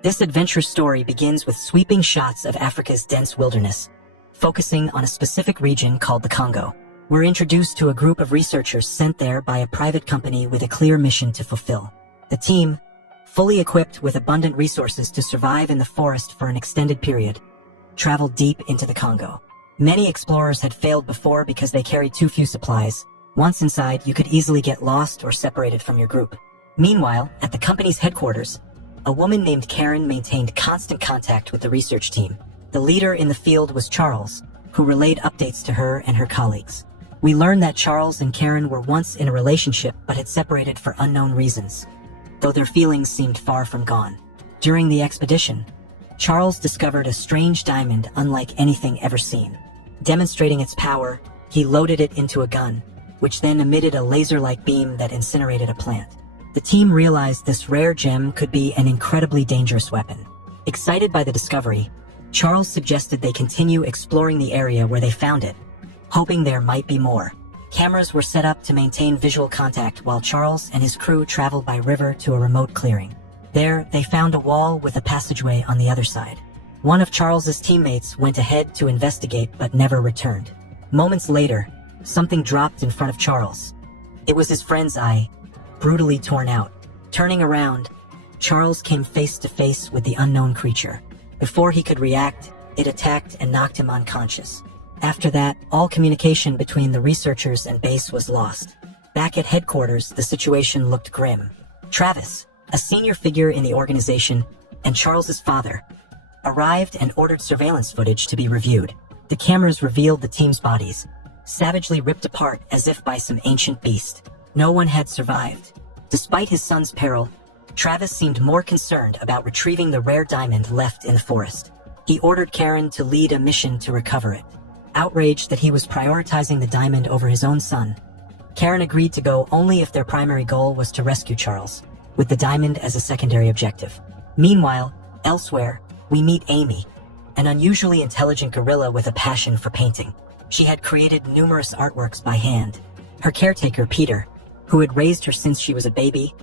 This adventure story begins with sweeping shots of Africa's dense wilderness, focusing on a specific region called the Congo. We're introduced to a group of researchers sent there by a private company with a clear mission to fulfill. The team, fully equipped with abundant resources to survive in the forest for an extended period, traveled deep into the Congo. Many explorers had failed before because they carried too few supplies. Once inside, you could easily get lost or separated from your group. Meanwhile, at the company's headquarters, a woman named Karen maintained constant contact with the research team. The leader in the field was Charles, who relayed updates to her and her colleagues. We learned that Charles and Karen were once in a relationship but had separated for unknown reasons, though their feelings seemed far from gone. During the expedition, Charles discovered a strange diamond unlike anything ever seen. Demonstrating its power, he loaded it into a gun, which then emitted a laser-like beam that incinerated a plant. The team realized this rare gem could be an incredibly dangerous weapon. Excited by the discovery, Charles suggested they continue exploring the area where they found it, hoping there might be more. Cameras were set up to maintain visual contact while Charles and his crew traveled by river to a remote clearing. There, they found a wall with a passageway on the other side. One of Charles's teammates went ahead to investigate but never returned. Moments later, something dropped in front of Charles. It was his friend's eye, brutally torn out. Turning around, Charles came face to face with the unknown creature. Before he could react, it attacked and knocked him unconscious. After that, all communication between the researchers and base was lost. Back at headquarters, the situation looked grim. Travis, a senior figure in the organization, and Charles's father, arrived and ordered surveillance footage to be reviewed. The cameras revealed the team's bodies, savagely ripped apart as if by some ancient beast. No one had survived. Despite his son's peril, Travis seemed more concerned about retrieving the rare diamond left in the forest. He ordered Karen to lead a mission to recover it. Outraged that he was prioritizing the diamond over his own son, Karen agreed to go only if their primary goal was to rescue Charles, with the diamond as a secondary objective. Meanwhile, elsewhere, we meet Amy, an unusually intelligent gorilla with a passion for painting. She had created numerous artworks by hand. Her caretaker, Peter, who had raised her since she was a baby,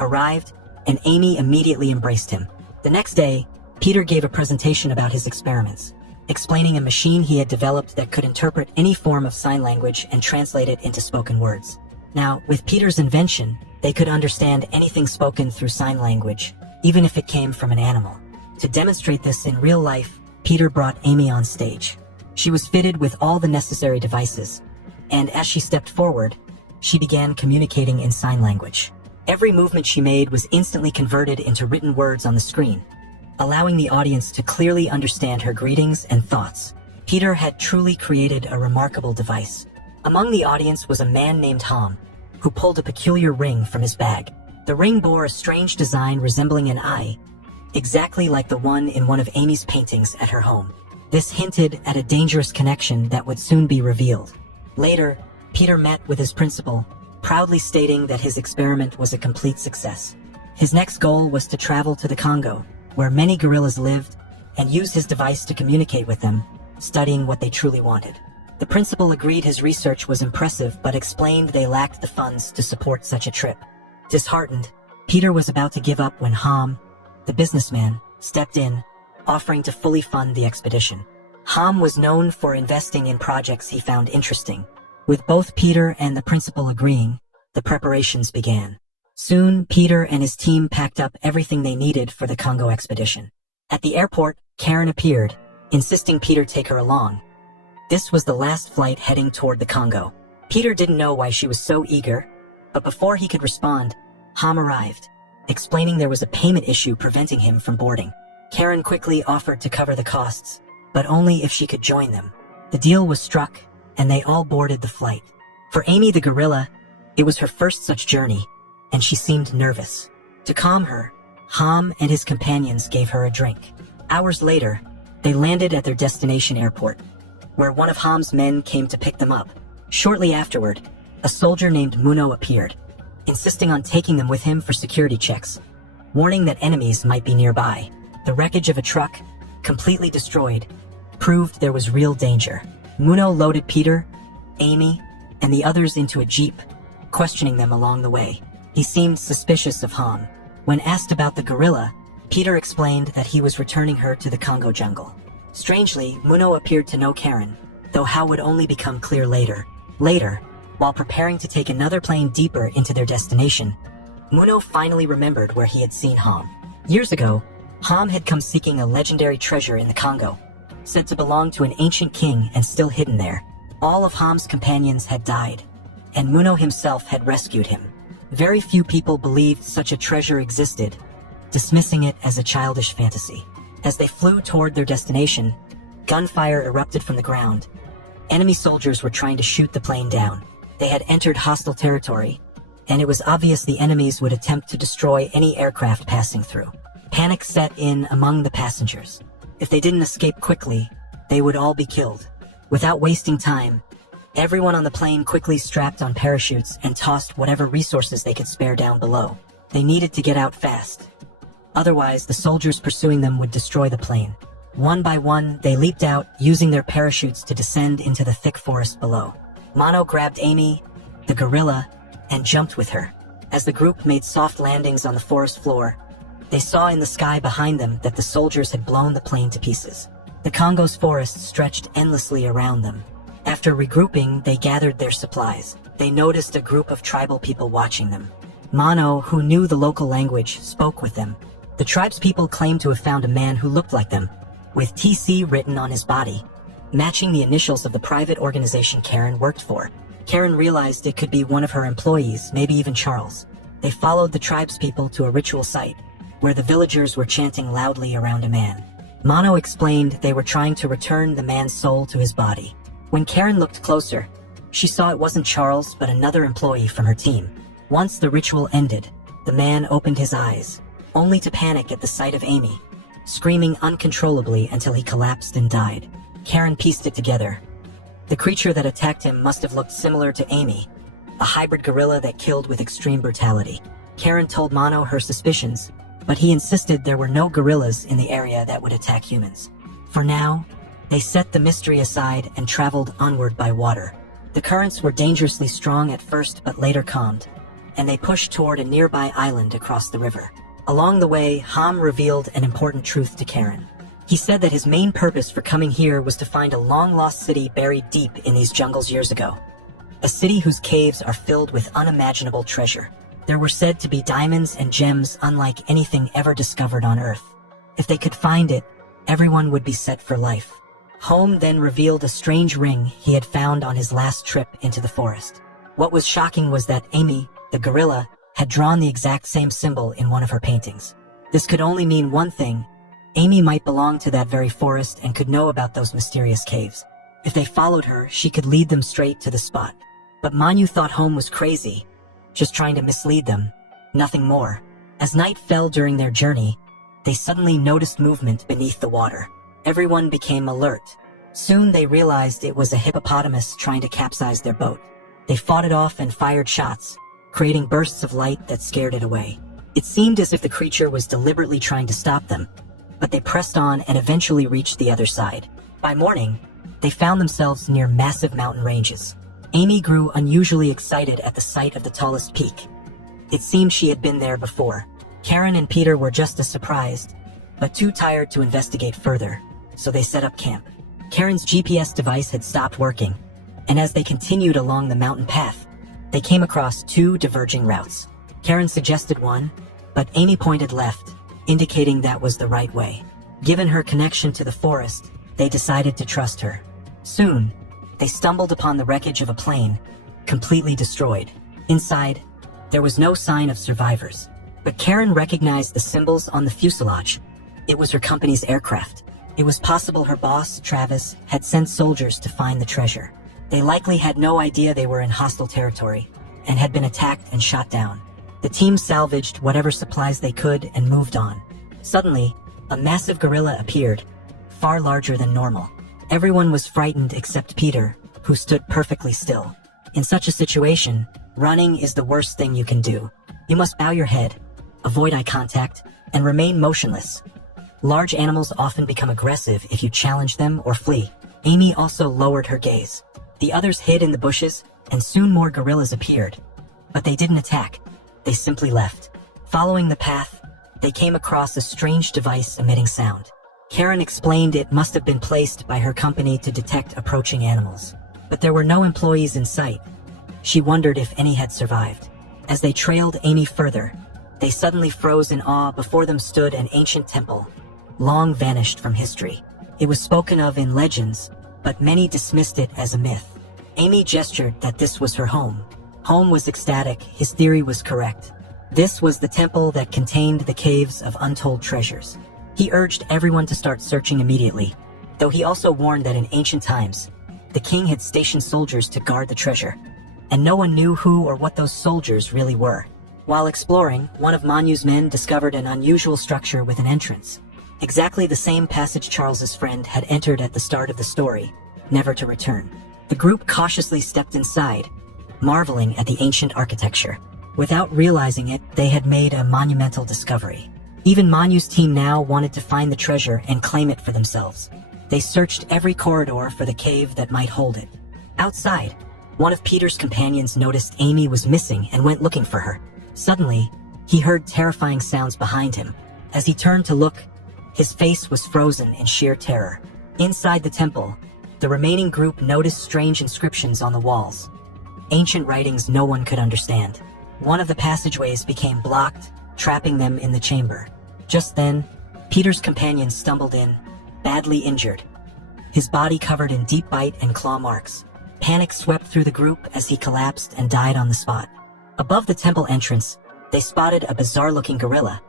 arrived, and Amy immediately embraced him. The next day, Peter gave a presentation about his experiments, explaining a machine he had developed that could interpret any form of sign language and translate it into spoken words. Now, with Peter's invention, they could understand anything spoken through sign language, even if it came from an animal. To demonstrate this in real life, Peter brought Amy on stage. She was fitted with all the necessary devices, and as she stepped forward, she began communicating in sign language. Every movement she made was instantly converted into written words on the screen, allowing the audience to clearly understand her greetings and thoughts. Peter had truly created a remarkable device. Among the audience was a man named Ham, who pulled a peculiar ring from his bag. The ring bore a strange design resembling an eye, exactly like the one in one of Amy's paintings at her home. This hinted at a dangerous connection that would soon be revealed. Later, Peter met with his principal, proudly stating that his experiment was a complete success. His next goal was to travel to the Congo, where many gorillas lived, and use his device to communicate with them, studying what they truly wanted. The principal agreed his research was impressive but explained they lacked the funds to support such a trip. Disheartened, Peter was about to give up when Ham, the businessman, stepped in, offering to fully fund the expedition. Ham was known for investing in projects he found interesting. With both Peter and the principal agreeing, the preparations began. Soon, Peter and his team packed up everything they needed for the Congo expedition. At the airport, Karen appeared, insisting Peter take her along. This was the last flight heading toward the Congo. Peter didn't know why she was so eager, but before he could respond, Ham arrived, explaining there was a payment issue preventing him from boarding. Karen quickly offered to cover the costs, but only if she could join them. The deal was struck, and they all boarded the flight. For Amy the gorilla, it was her first such journey, and she seemed nervous. To calm her, Ham and his companions gave her a drink. Hours later, they landed at their destination airport, where one of Ham's men came to pick them up. Shortly afterward, a soldier named Muno appeared, insisting on taking them with him for security checks, warning that enemies might be nearby. The wreckage of a truck, completely destroyed, proved there was real danger. Muno loaded Peter, Amy, and the others into a jeep, questioning them along the way. He seemed suspicious of Ham. When asked about the gorilla, Peter explained that he was returning her to the Congo jungle. Strangely, Muno appeared to know Karen, though how would only become clear later. Later, while preparing to take another plane deeper into their destination, Muno finally remembered where he had seen Ham. Years ago, Ham had come seeking a legendary treasure in the Congo, said to belong to an ancient king and still hidden there. All of Ham's companions had died, and Muno himself had rescued him. Very few people believed such a treasure existed, dismissing it as a childish fantasy. As they flew toward their destination, gunfire erupted from the ground. Enemy soldiers were trying to shoot the plane down. They had entered hostile territory, and it was obvious the enemies would attempt to destroy any aircraft passing through. Panic set in among the passengers. If they didn't escape quickly, they would all be killed. Without wasting time, everyone on the plane quickly strapped on parachutes and tossed whatever resources they could spare down below. They needed to get out fast. Otherwise, the soldiers pursuing them would destroy the plane. One by one, they leaped out, using their parachutes to descend into the thick forest below. Mono grabbed Amy, the gorilla, and jumped with her. As the group made soft landings on the forest floor, they saw in the sky behind them that the soldiers had blown the plane to pieces. The Congo's forests stretched endlessly around them. After regrouping, they gathered their supplies. They noticed a group of tribal people watching them. Mono, who knew the local language, spoke with them. The tribespeople claimed to have found a man who looked like them, with TC written on his body, matching the initials of the private organization Karen worked for. Karen realized it could be one of her employees, maybe even Charles. They followed the tribespeople to a ritual site, where the villagers were chanting loudly around a man. Mono explained they were trying to return the man's soul to his body. When Karen looked closer, she saw it wasn't Charles, but another employee from her team. Once the ritual ended, the man opened his eyes, only to panic at the sight of Amy, screaming uncontrollably until he collapsed and died. Karen pieced it together. The creature that attacked him must have looked similar to Amy, a hybrid gorilla that killed with extreme brutality. Karen told Mono her suspicions, but he insisted there were no gorillas in the area that would attack humans. For now, they set the mystery aside and traveled onward by water. The currents were dangerously strong at first but later calmed, and they pushed toward a nearby island across the river. Along the way, Ham revealed an important truth to Karen. He said that his main purpose for coming here was to find a long-lost city buried deep in these jungles years ago. A city whose caves are filled with unimaginable treasure. There were said to be diamonds and gems unlike anything ever discovered on Earth. If they could find it, everyone would be set for life. Home then revealed a strange ring he had found on his last trip into the forest. What was shocking was that Amy, the gorilla, had drawn the exact same symbol in one of her paintings. This could only mean one thing. Amy might belong to that very forest and could know about those mysterious caves. If they followed her, she could lead them straight to the spot. But Manu thought Home was crazy, just trying to mislead them, nothing more. As night fell during their journey, they suddenly noticed movement beneath the water. Everyone became alert. Soon they realized it was a hippopotamus trying to capsize their boat. They fought it off and fired shots, creating bursts of light that scared it away. It seemed as if the creature was deliberately trying to stop them, but they pressed on and eventually reached the other side. By morning, they found themselves near massive mountain ranges. Amy grew unusually excited at the sight of the tallest peak. It seemed she had been there before. Karen and Peter were just as surprised, but too tired to investigate further, so they set up camp. Karen's GPS device had stopped working, and as they continued along the mountain path, they came across two diverging routes. Karen suggested one, but Amy pointed left, indicating that was the right way. Given her connection to the forest, they decided to trust her. Soon, they stumbled upon the wreckage of a plane, completely destroyed. Inside, there was no sign of survivors, but Karen recognized the symbols on the fuselage. It was her company's aircraft. It was possible her boss, Travis, had sent soldiers to find the treasure. They likely had no idea they were in hostile territory, and had been attacked and shot down. The team salvaged whatever supplies they could and moved on. Suddenly, a massive gorilla appeared, far larger than normal. Everyone was frightened except Peter, who stood perfectly still. In such a situation, running is the worst thing you can do. You must bow your head, avoid eye contact, and remain motionless. Large animals often become aggressive if you challenge them or flee. Amy also lowered her gaze. The others hid in the bushes, and soon more gorillas appeared. But they didn't attack. They simply left. Following the path, they came across a strange device emitting sound. Karen explained it must have been placed by her company to detect approaching animals, but there were no employees in sight. She wondered if any had survived. As they trailed Amy further, they suddenly froze in awe. Before them stood an ancient temple, long vanished from history. It was spoken of in legends, but many dismissed it as a myth. Amy gestured that this was her home. Holm was ecstatic. His theory was correct. This was the temple that contained the caves of untold treasures. He urged everyone to start searching immediately, though he also warned that in ancient times, the king had stationed soldiers to guard the treasure, and no one knew who or what those soldiers really were. While exploring, one of Manu's men discovered an unusual structure with an entrance, exactly the same passage Charles's friend had entered at the start of the story, never to return. The group cautiously stepped inside, marveling at the ancient architecture. Without realizing it, they had made a monumental discovery. Even Manu's team now wanted to find the treasure and claim it for themselves. They searched every corridor for the cave that might hold it. Outside, one of Peter's companions noticed Amy was missing and went looking for her. Suddenly, he heard terrifying sounds behind him. As he turned to look, his face was frozen in sheer terror. Inside the temple, the remaining group noticed strange inscriptions on the walls. Ancient writings no one could understand. One of the passageways became blocked, trapping them in the chamber. Just then, Peter's companion stumbled in, badly injured, his body covered in deep bite and claw marks. Panic swept through the group as he collapsed and died on the spot. Above the temple entrance, they spotted a bizarre-looking gorilla,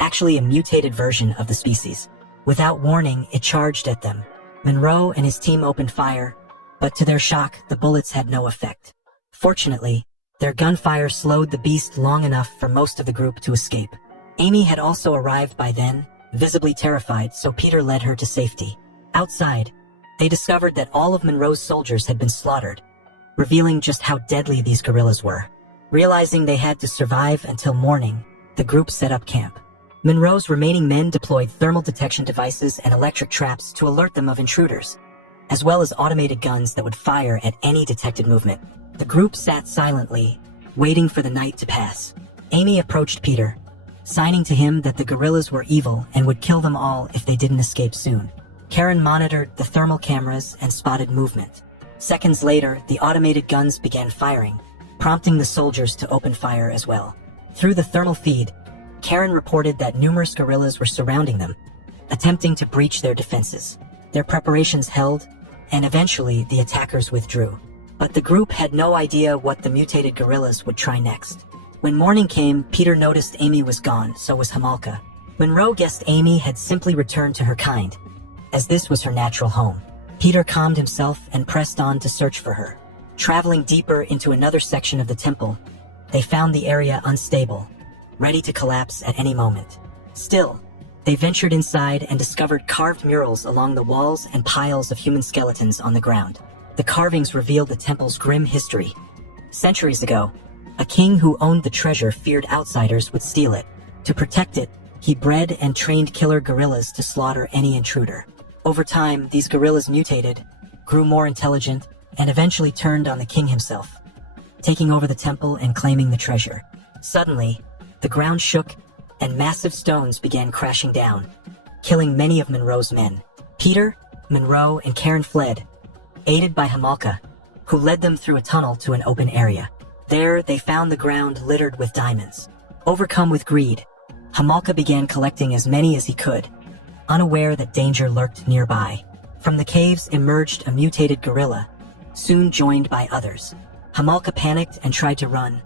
actually a mutated version of the species. Without warning, it charged at them. Monroe and his team opened fire, but to their shock, the bullets had no effect. Fortunately, their gunfire slowed the beast long enough for most of the group to escape. Amy had also arrived by then, visibly terrified, so Peter led her to safety. Outside, they discovered that all of Monroe's soldiers had been slaughtered, revealing just how deadly these guerrillas were. Realizing they had to survive until morning, the group set up camp. Monroe's remaining men deployed thermal detection devices and electric traps to alert them of intruders, as well as automated guns that would fire at any detected movement. The group sat silently, waiting for the night to pass. Amy approached Peter, signing to him that the guerrillas were evil and would kill them all if they didn't escape soon. Karen monitored the thermal cameras and spotted movement. Seconds later, the automated guns began firing, prompting the soldiers to open fire as well. Through the thermal feed, Karen reported that numerous guerrillas were surrounding them, attempting to breach their defenses. Their preparations held, and eventually the attackers withdrew. But the group had no idea what the mutated guerrillas would try next. When morning came, Peter noticed Amy was gone, so was Hamalka. Monroe guessed Amy had simply returned to her kind, as this was her natural home. Peter calmed himself and pressed on to search for her. Traveling deeper into another section of the temple, they found the area unstable, ready to collapse at any moment. Still, they ventured inside and discovered carved murals along the walls and piles of human skeletons on the ground. The carvings revealed the temple's grim history. Centuries ago, a king who owned the treasure feared outsiders would steal it. To protect it, he bred and trained killer guerrillas to slaughter any intruder. Over time, these guerrillas mutated, grew more intelligent, and eventually turned on the king himself, taking over the temple and claiming the treasure. Suddenly, the ground shook, and massive stones began crashing down, killing many of Monroe's men. Peter, Monroe, and Karen fled, aided by Hamalka, who led them through a tunnel to an open area. There, they found the ground littered with diamonds. Overcome with greed, Hamalka began collecting as many as he could, unaware that danger lurked nearby. From the caves emerged a mutated gorilla, soon joined by others. Hamalka panicked and tried to run,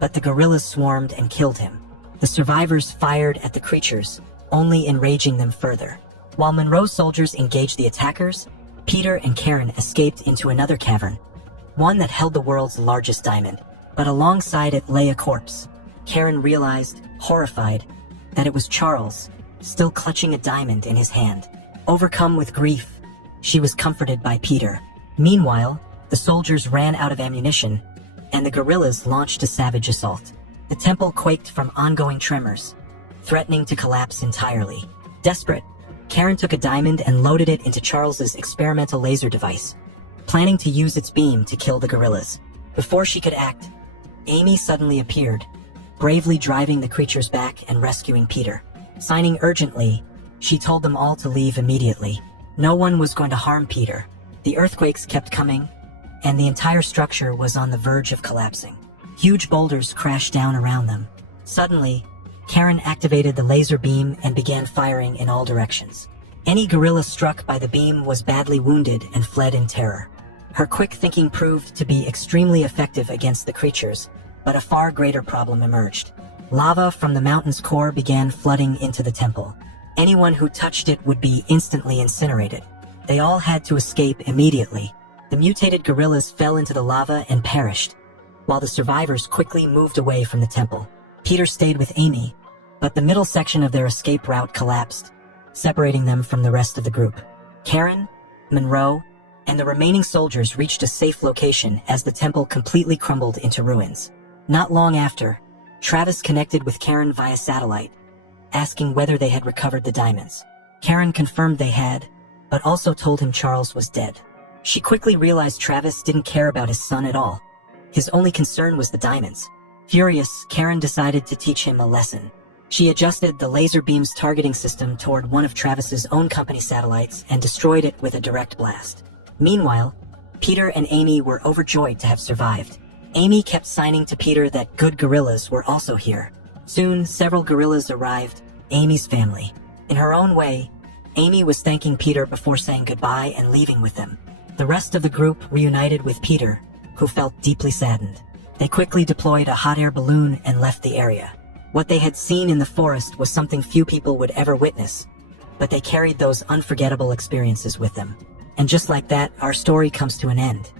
but the gorillas swarmed and killed him. The survivors fired at the creatures, only enraging them further. While Monroe's soldiers engaged the attackers, Peter and Karen escaped into another cavern, one that held the world's largest diamond. But alongside it lay a corpse. Karen realized, horrified, that it was Charles, still clutching a diamond in his hand. Overcome with grief, she was comforted by Peter. Meanwhile, the soldiers ran out of ammunition, and the guerrillas launched a savage assault. The temple quaked from ongoing tremors, threatening to collapse entirely. Desperate, Karen took a diamond and loaded it into Charles's experimental laser device, planning to use its beam to kill the guerrillas. Before she could act, Amy suddenly appeared, bravely driving the creatures back and rescuing Peter. Signing urgently, she told them all to leave immediately. No one was going to harm Peter. The earthquakes kept coming, and the entire structure was on the verge of collapsing. Huge boulders crashed down around them. Suddenly, Karen activated the laser beam and began firing in all directions. Any gorilla struck by the beam was badly wounded and fled in terror. Her quick thinking proved to be extremely effective against the creatures, but a far greater problem emerged. Lava from the mountain's core began flooding into the temple. Anyone who touched it would be instantly incinerated. They all had to escape immediately. The mutated gorillas fell into the lava and perished, while the survivors quickly moved away from the temple. Peter stayed with Amy, but the middle section of their escape route collapsed, separating them from the rest of the group. Karen, Monroe, and the remaining soldiers reached a safe location as the temple completely crumbled into ruins. Not long after, Travis connected with Karen via satellite, asking whether they had recovered the diamonds. Karen confirmed they had, but also told him Charles was dead. She quickly realized Travis didn't care about his son at all. His only concern was the diamonds. Furious, Karen decided to teach him a lesson. She adjusted the laser beam's targeting system toward one of Travis's own company satellites and destroyed it with a direct blast. Meanwhile, Peter and Amy were overjoyed to have survived. Amy kept signing to Peter that good gorillas were also here. Soon, several gorillas arrived, Amy's family. In her own way, Amy was thanking Peter before saying goodbye and leaving with him. The rest of the group reunited with Peter, who felt deeply saddened. They quickly deployed a hot air balloon and left the area. What they had seen in the forest was something few people would ever witness, but they carried those unforgettable experiences with them. And just like that, our story comes to an end.